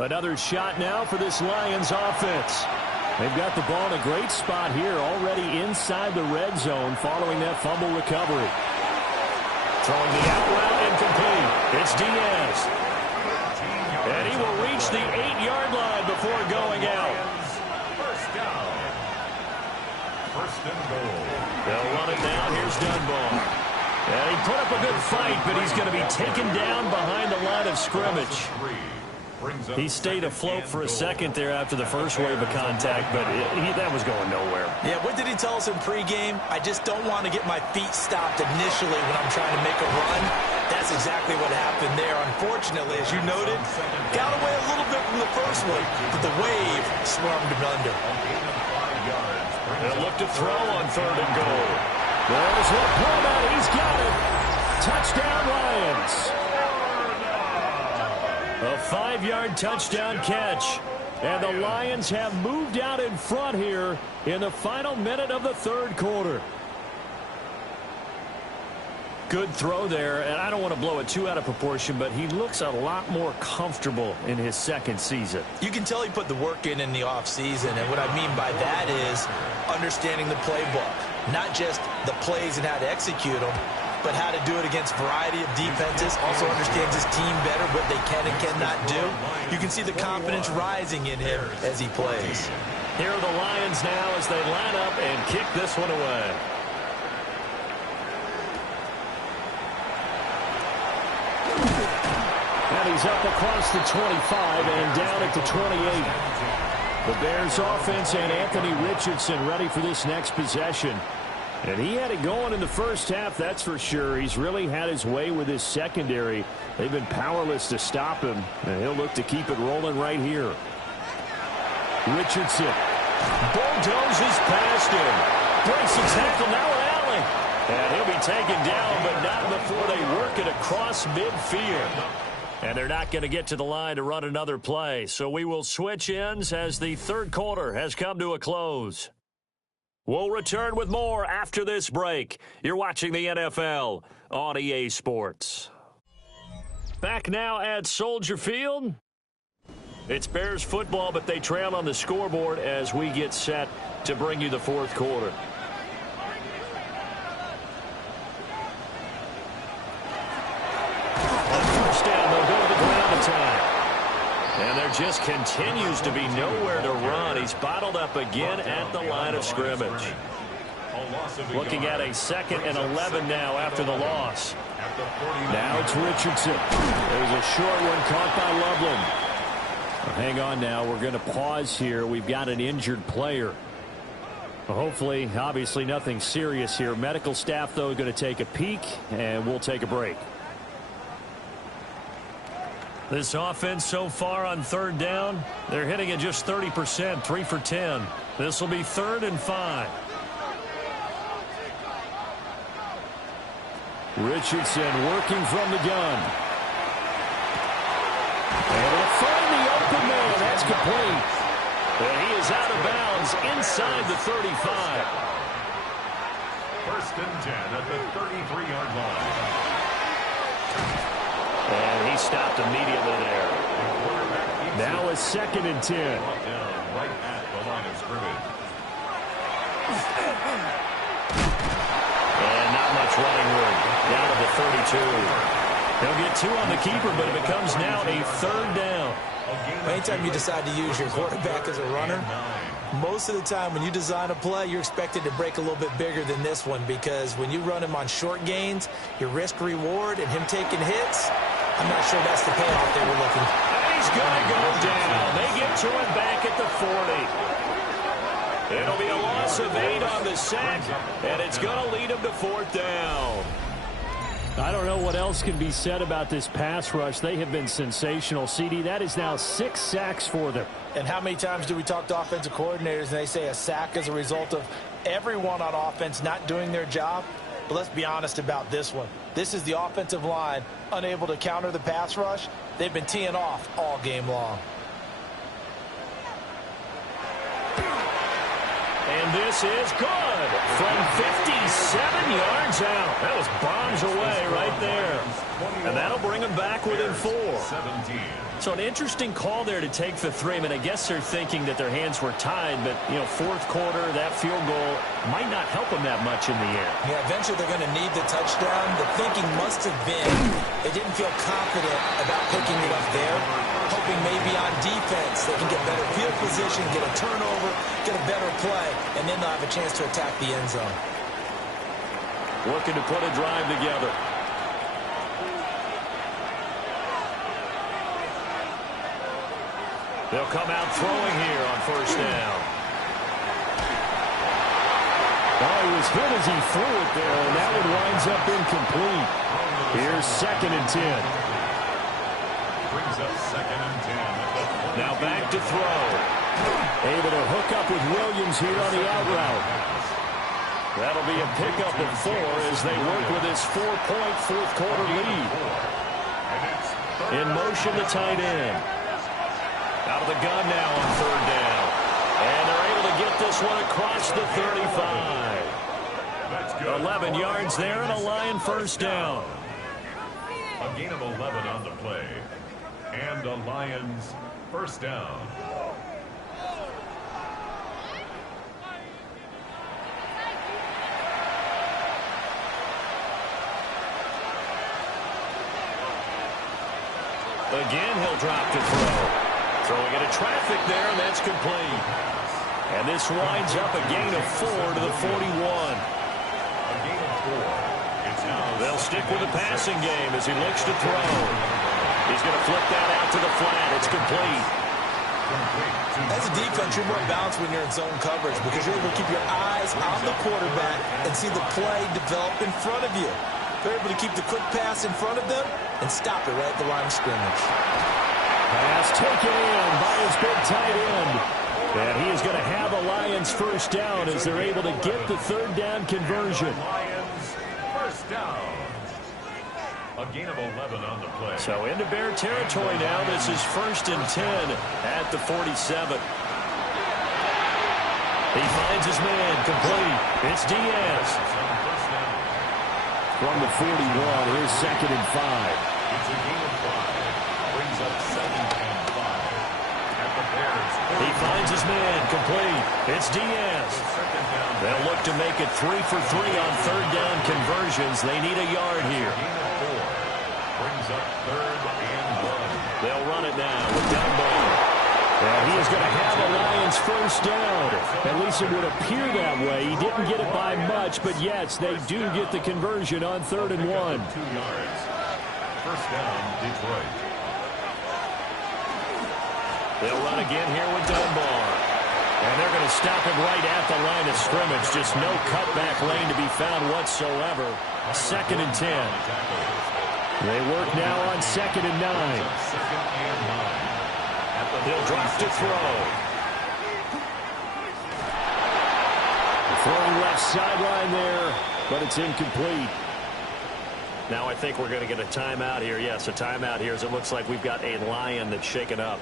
Another shot now for this Lions offense. They've got the ball in a great spot here, already inside the red zone following that fumble recovery. Throwing the out route incomplete. It's Diaz. And he will reach the 8-yard line before going out. First down. First and goal. They'll run it now. Here's Dunbar. And he put up a good fight, but he's going to be taken down behind the line of scrimmage. He stayed afloat for a second there after the first wave of contact, but that was going nowhere. Yeah, what did he tell us in pregame? I just don't want to get my feet stopped initially when I'm trying to make a run. That's that's exactly what happened there. Unfortunately, as you noted, got away a little bit from the first one, but the wave swarmed him under. They'll look to throw on 3rd and goal. There's LaPorta. He's got it. Touchdown, Lions. A 5-yard touchdown catch. And the Lions have moved out in front here in the final minute of the 3rd quarter. Good throw there, and I don't want to blow it too out of proportion, but he looks a lot more comfortable in his 2nd season. You can tell he put the work in the offseason, and what I mean by that is understanding the playbook. Not just the plays and how to execute them, but how to do it against a variety of defenses. Also understands his team better, what they can and cannot do. You can see the confidence rising in him as he plays. Here are the Lions now as they line up and kick this one away. And he's up across the 25 and down at the 28. The Bears offense and Anthony Richardson ready for this next possession. And he had it going in the first half, that's for sure. He's really had his way with his secondary. They've been powerless to stop him, and he'll look to keep it rolling right here. Richardson bulldozes past him. Breaks the tackle, now Allen. And he'll be taken down, but not before they work it across midfield. And they're not going to get to the line to run another play. So we will switch ends as the 3rd quarter has come to a close. We'll return with more after this break. You're watching the NFL on EA Sports. Back now at Soldier Field. It's Bears football, but they trail on the scoreboard as we get set to bring you the 4th quarter. On 1st down, they'll go to the ground attack. And there just continues to be nowhere to run. He's bottled up again at the line of scrimmage. Looking at a 2nd and 11 now after the loss. Now it's Richardson. There's a short one caught by Loveland. Well, hang on now. We're going to pause here. We've got an injured player. Well, hopefully, obviously nothing serious here. Medical staff, though, going to take a peek, and we'll take a break. This offense so far on 3rd down, they're hitting at just 30%, 3 for 10. This will be 3rd and 5. Richardson working from the gun. And he'll find the open man. That's complete. And he is out of bounds inside the 35. 1st and 10 at the 33-yard line. And he stopped immediately there. Now a 2nd and 10. Right at the line of scrimmage. And not much running room. Down to the 32. They'll get 2 on the keeper, but it becomes now a 3rd down. Anytime you decide to use your quarterback as a runner, most of the time when you design a play, you're expected to break a little bit bigger than this one, because when you run him on short gains, your risk-reward and him taking hits, I'm not sure that's the payoff they were looking for. And he's going to go down. They get to him back at the 40. It'll be a loss of 8 on the sack, and it's going to lead him to 4th down. I don't know what else can be said about this pass rush. They have been sensational. CD, that is now 6 sacks for them. And how many times do we talk to offensive coordinators and they say a sack is a result of everyone on offense not doing their job? But let's be honest about this one. This is the offensive line unable to counter the pass rush. They've been teeing off all game long. And this is good from 57 yards out. That was bombs away right there. And that'll bring them back within 4. 17. So an interesting call there to take the 3. I mean, I guess they're thinking that their hands were tied, but, you know, 4th quarter, that field goal might not help them that much in the end. Yeah, eventually they're going to need the touchdown. The thinking must have been they didn't feel confident about picking it up there, hoping maybe on defense they can get better field position, get a turnover, get a better play, and then they'll have a chance to attack the end zone. Looking to put a drive together. They'll come out throwing here on 1st down. Oh, he was was hit as he threw it there, and that one winds up incomplete. Here's 2nd and 10. Brings up 2nd and 10. Now back to throw. Able to hook up with Williams here on the out route. That'll be a pickup of 4 as they work with this 4-point fourth-quarter lead. In motion, the tight end. Out of the gun now on 3rd down. And they're able to get this one across the 35. 11 yards there and a Lion first down. A gain of 11 on the play. And a Lions first down. Again, he'll drop to throw. Throwing into traffic there, and that's complete. And this winds up a gain of 4 to the 41. A gain of 4. It's now They'll stick with the passing game as he looks to throw. He's going to flip that out to the flat. It's complete. As a defense, you're more balanced when you're in zone coverage because you're able to keep your eyes on the quarterback and see the play develop in front of you. They're able to keep the quick pass in front of them and stop it right at the line of scrimmage. Pass taken in by his big tight end. And he is going to have a Lions first down as they're able to get the 3rd down conversion. Lions first down. A gain of 11 on the play. So into Bear territory now. This is 1st and 10 at the 47. He finds his man complete. It's Diaz. From the 41, here's 2nd and 5. It's a gain of 5. Brings up 2nd and 5. At the Bears. He finds his man complete. It's Diaz. They'll look to make it 3 for 3 on 3rd down conversions. They need a yard here. Gain of 4. Brings up 3rd and 1. They'll run it now with Dunbar. And he is going to have a Lions first down. At least it would appear that way. He didn't get it by much, but yes, they do get the conversion on 3rd and 1. 2 yards. First down, Detroit. They'll run again here with Dunbar. And they're going to stop him right at the line of scrimmage. Just no cutback lane to be found whatsoever. 2nd and 10. They work now on 2nd and 9. 2nd and 9. He'll drop to throw. Throwing left sideline there, but it's incomplete. Now I think we're going to get a timeout here. Yes, a timeout here as it looks like we've got a Lion that's shaken up.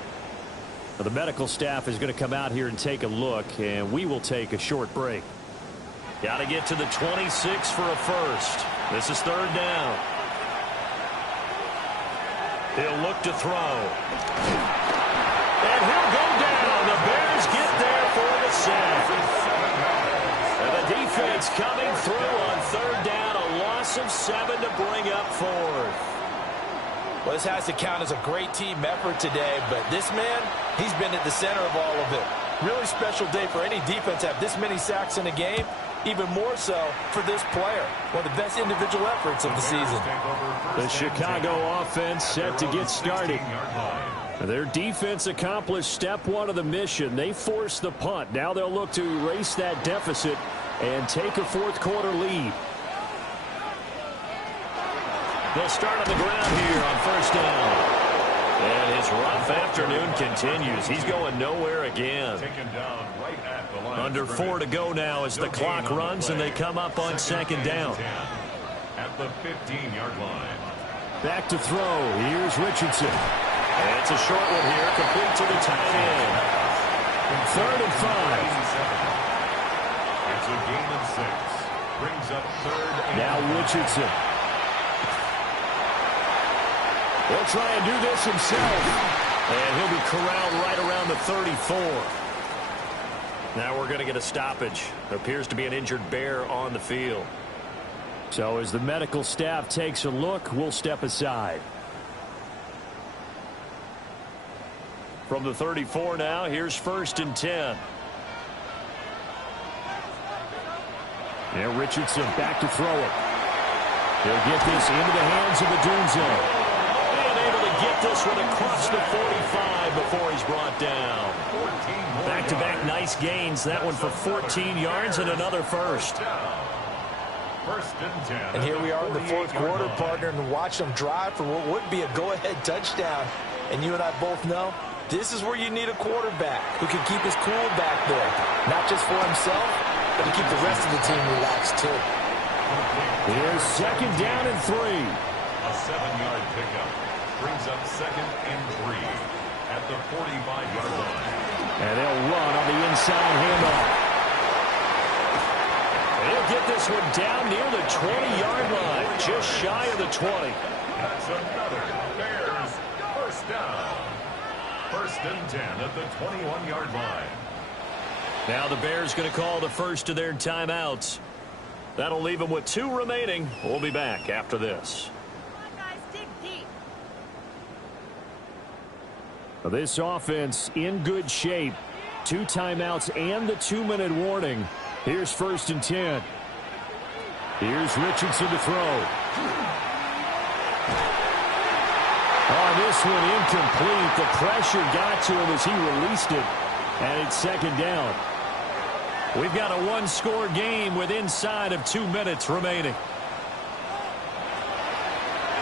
Well, the medical staff is going to come out here and take a look, and we will take a short break. Got to get to the 26 for a first. This is 3rd down. He'll look to throw. And he'll go down. The Bears get there for the sack. And the defense coming through on 3rd down. A loss of 7 to bring up 4th. Well, this has to count as a great team effort today, but this man, he's been at the center of all of it. Really special day for any defense to have this many sacks in a game, even more so for this player. One of the best individual efforts of the season. The Chicago offense set to get started. Their defense accomplished step 1 of the mission. They forced the punt. Now they'll look to erase that deficit and take a 4th quarter lead. They'll start on the ground here on 1st down. And his rough afternoon continues. He's going nowhere again. Under 4 to go now as the clock runs and they come up on 2nd down. At the 15-yard line. Back to throw. Here's Richardson. And it's a short one here, complete to the tight end. 3rd and 5. It's a gain of 6. Brings up 3rd and now Richardson. He'll try and do this himself. And he'll be corralled right around the 34. Now we're going to get a stoppage. There appears to be an injured Bear on the field. So as the medical staff takes a look, we'll step aside. From the 34 now, here's 1st and 10. Yeah, Richardson back to throw it. He'll get this into the hands of Odunze. And able to get this one across the 45 inside before he's brought down. Back-to-back nice gains. That one for 14 yards and another first. First and 10. And here we are in the fourth quarter, partner, and watch them drive for what would be a go-ahead touchdown. And you and I both know this is where you need a quarterback who can keep his cool back there. Not just for himself, but to keep the rest of the team relaxed, too. Here's second down and 3. A 7-yard pickup brings up second and 3 at the 45-yard line. And they'll run on the inside handoff. He'll get this one down near the 20-yard line, just shy of the 20. That's another Bears first down. First and 10 at the 21-yard line. Now the Bears going to call the first of their timeouts. That'll leave them with 2 remaining. We'll be back after this. This offense in good shape. 2 timeouts and the 2-minute warning. Here's first and 10. Here's Richardson to throw. Oh, this one incomplete. The pressure got to him as he released it. And it's second down. We've got a 1-score game with inside of 2 minutes remaining.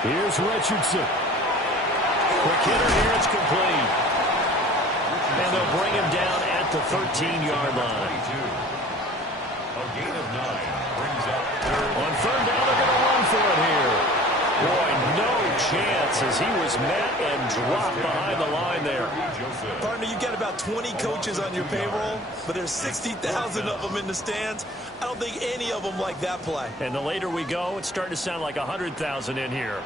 Here's Richardson. Quick hitter here, it's complete. And they'll bring him down at the 13-yard line. A gain of 9 brings up third. On third down, they're going to run for it here. Boy, no chance as he was met and dropped behind the line there. Partner, you got about 20 coaches on your payroll, but there's 60,000 of them in the stands. I don't think any of them like that play. And the later we go, it's starting to sound like 100,000 in here.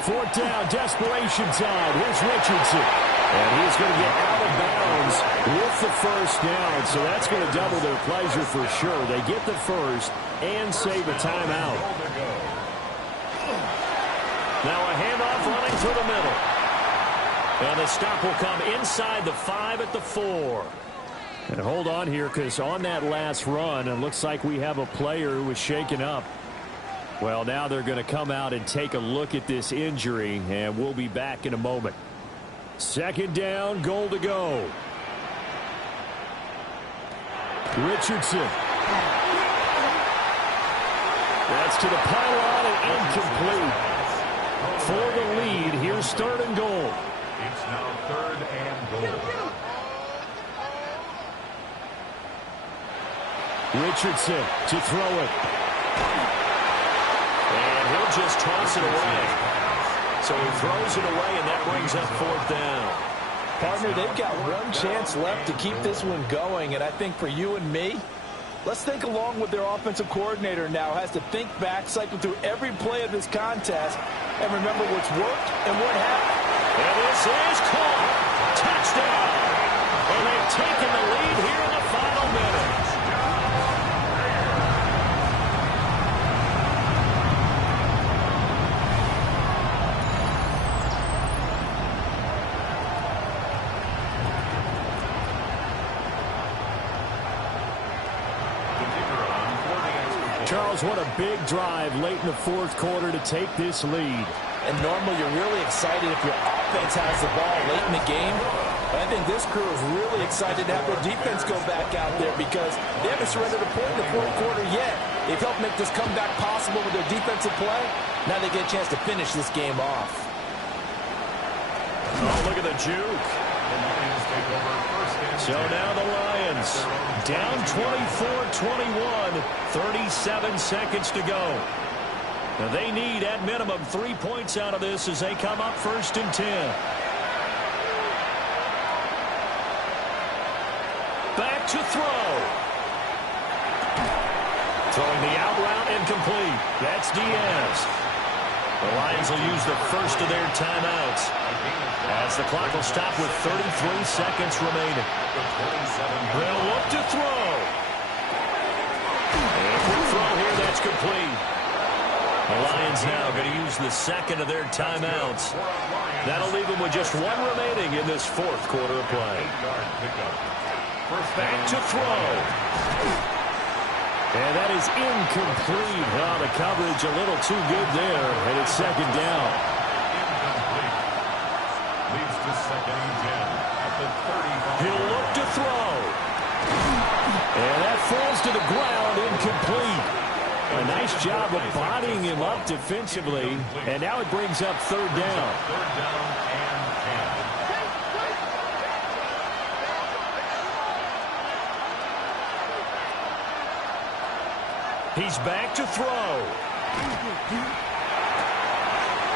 Fourth down, desperation time. Here's Richardson. And he's going to get out of bounds with the first down. So that's going to double their pleasure for sure. They get the first and save a timeout. Now a handoff running through the middle. And the stop will come inside the 5 at the 4. And hold on here, because on that last run, it looks like we have a player who was shaken up. Well, now they're going to come out and take a look at this injury, and we'll be back in a moment. Second down, goal to go. Richardson. That's to the pylon and incomplete. For the lead, here's third and goal. It's now third and goal. Richardson to throw it. And he'll just toss it away. So he throws it away, and that brings up fourth down. Partner, they've got one chance left to keep this one going, and I think for you and me, let's think along with their offensive coordinator now has to think back, cycle through every play of this contest, and remember what's worked and what happened. And this is caught. Touchdown. And they've taken the lead here in the final minute. Charles, what a big drive late in the fourth quarter to take this lead. And normally you're really excited if your offense has the ball late in the game. But I think this crew is really excited to have their defense go back out there because they haven't surrendered a point in the fourth quarter yet. They've helped make this comeback possible with their defensive play. Now they get a chance to finish this game off. Oh, look at the juke. So now the Lions down 24-21, 37 seconds to go. Now they need at minimum 3 points out of this as they come up first and 10. Back to throw. Throwing the out route incomplete. That's Diaz. The Lions will use the first of their timeouts as the clock will stop with 33 seconds remaining. They'll look to throw. And quick throw here, that's complete. The Lions now going to use the second of their timeouts. That'll leave them with just one remaining in this fourth quarter of play. Back to throw. And that is incomplete. Oh, the coverage a little too good there, and it's second down. second and 10 at the 35. He'll look to throw. And that falls to the ground, incomplete. A nice job of bodying him up defensively. And now it brings up third down. Third down and 10. He's back to throw.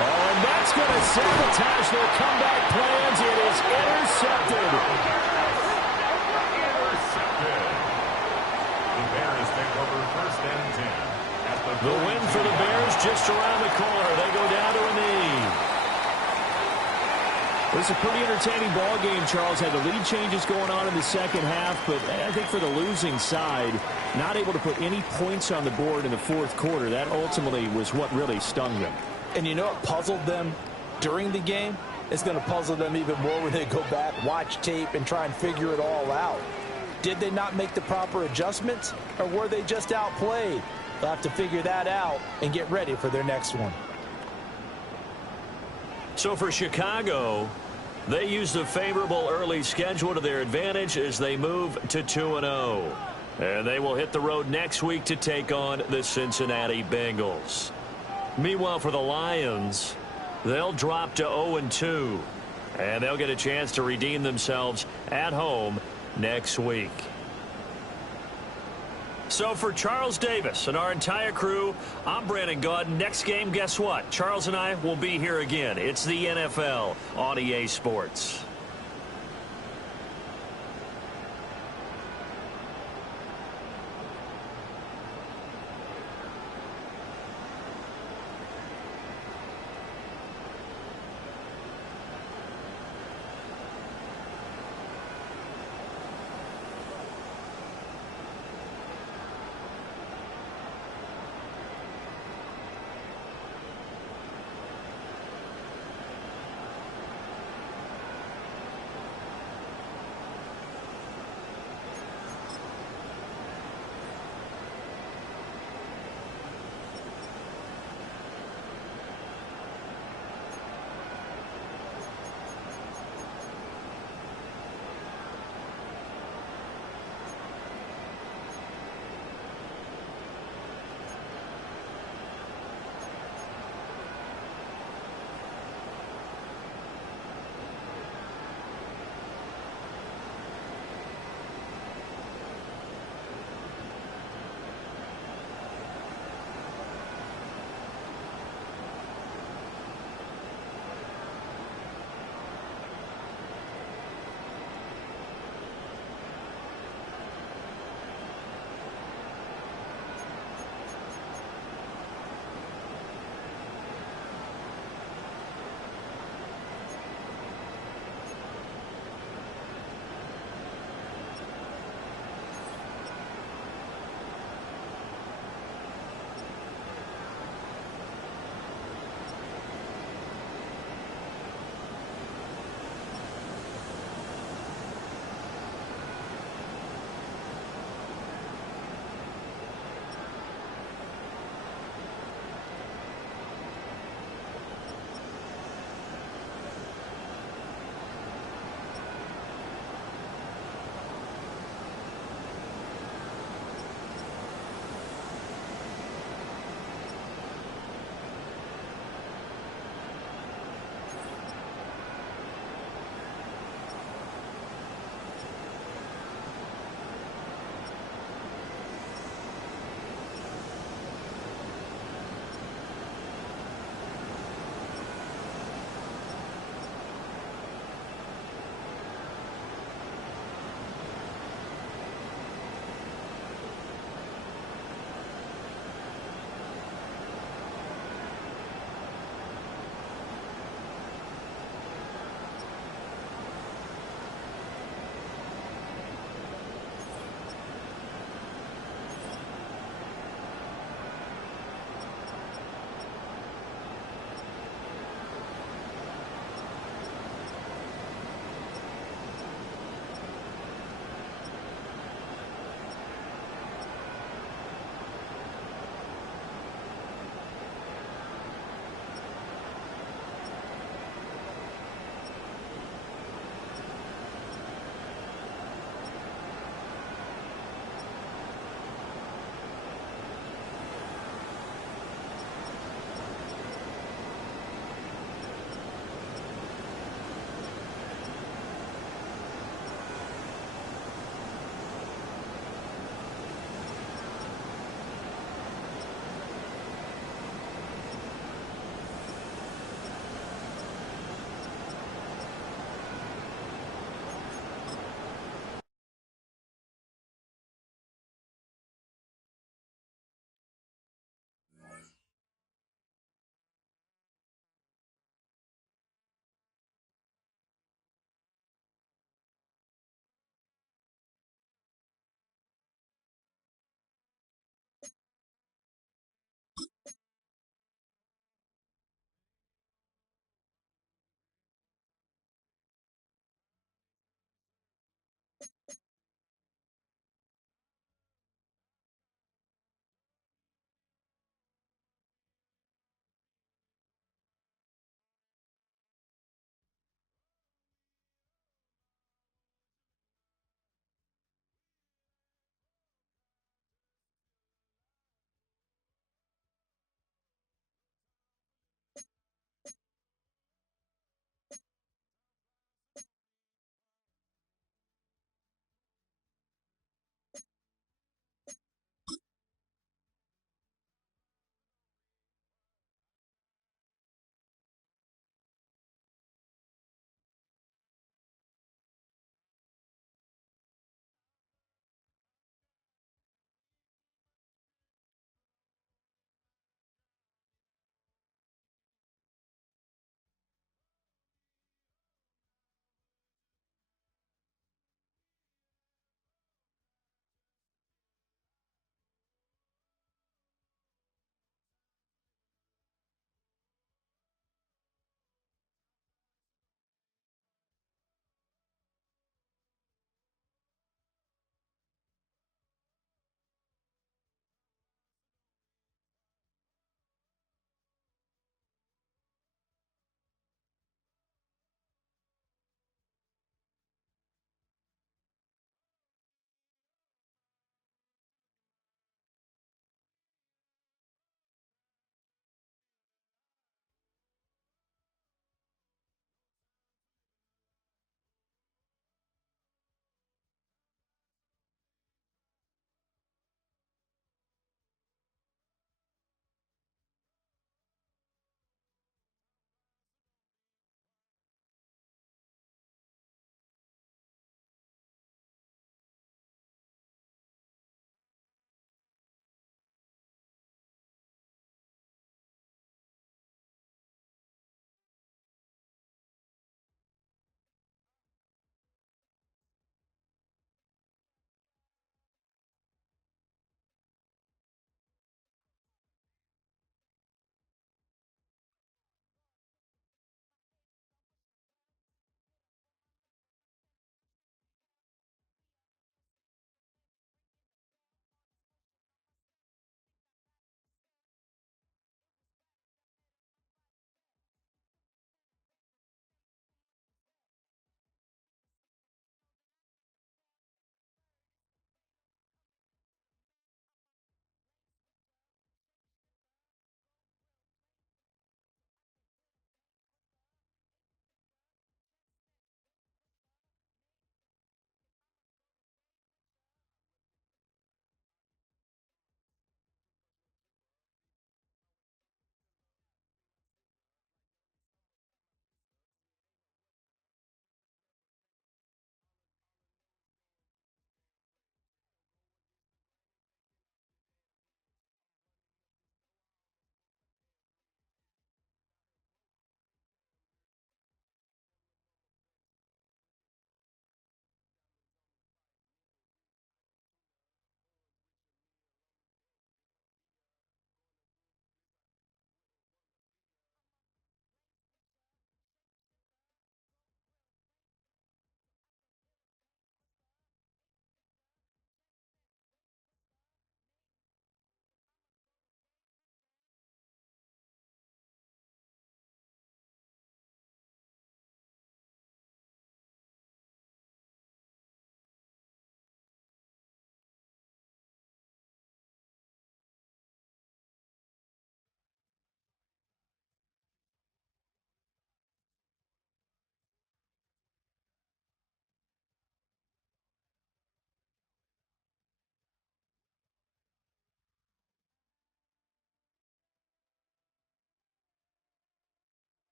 Oh, and that's going to sabotage their comeback plans. It is intercepted. The Bears take over first and 10 at the The win for the Bears just around the corner. They go down to a knee. It was a pretty entertaining ball game, Charles. Had the lead changes going on in the second half, but I think for the losing side, not able to put any points on the board in the fourth quarter. That ultimately was what really stung them. And you know what puzzled them during the game? It's going to puzzle them even more when they go back, watch tape, and try and figure it all out. Did they not make the proper adjustments, or were they just outplayed? They'll have to figure that out and get ready for their next one. So for Chicago, they use the favorable early schedule to their advantage as they move to 2-0. And they will hit the road next week to take on the Cincinnati Bengals. Meanwhile, for the Lions, they'll drop to 0-2. And they'll get a chance to redeem themselves at home next week. So for Charles Davis and our entire crew, I'm Brandon Gaudin. Next game, guess what? Charles and I will be here again. It's the NFL on EA Sports.